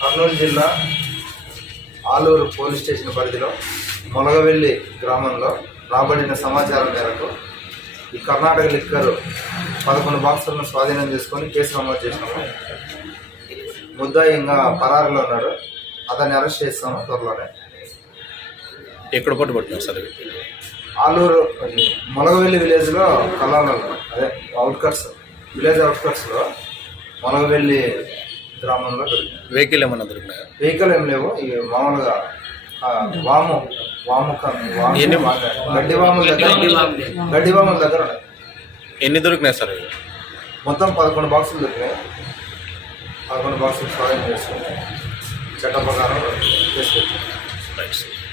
కర్నూలు జిల్లా Aluru police station పరిధిలో మొలగవెల్లి గ్రామంలో రాబడిన సమాచారం మేరకు ఈ కర్ణాటక లిక్కర్ పదకొండు బాక్సులను స్వాధీనం చేసుకొని కేసు నమోదు చేసినాము. ముద్దాయి ఇంకా పరారులో ఉన్నాడు. అతన్ని అరెస్ట్ చేస్తాము త్వరలోనే. ఎక్కడ పట్టుబడుతున్నారు సార్? ఆలూరు మొలగవెల్లి విలేజ్లో కల్లాలలో అదే అవుట్కట్స్ విలేజ్ అవుట్కట్స్లో మొలగవెల్లి గ్రామంలో దొరికింది వెహికల్ ఏమన్నా దొరికినాయా? వెహికల్ ఏం లేవు. ఈ మామూలుగా ఆ, వాము వాము క- వాము ఎన్ని- గడ్డి వాముల దగ్గర గడ్డి వాముల దగ్గర. ఉన్నాయి. ఎన్ని దొరికినాయి సార్ ఇవి? మొత్తం పదకొండు బాక్సులు దొరికినాయి. పదకొండు బాక్సులు స్వాధీనం చేసుకుని చట్ట ప్రకారం చేసుకొచ్చాం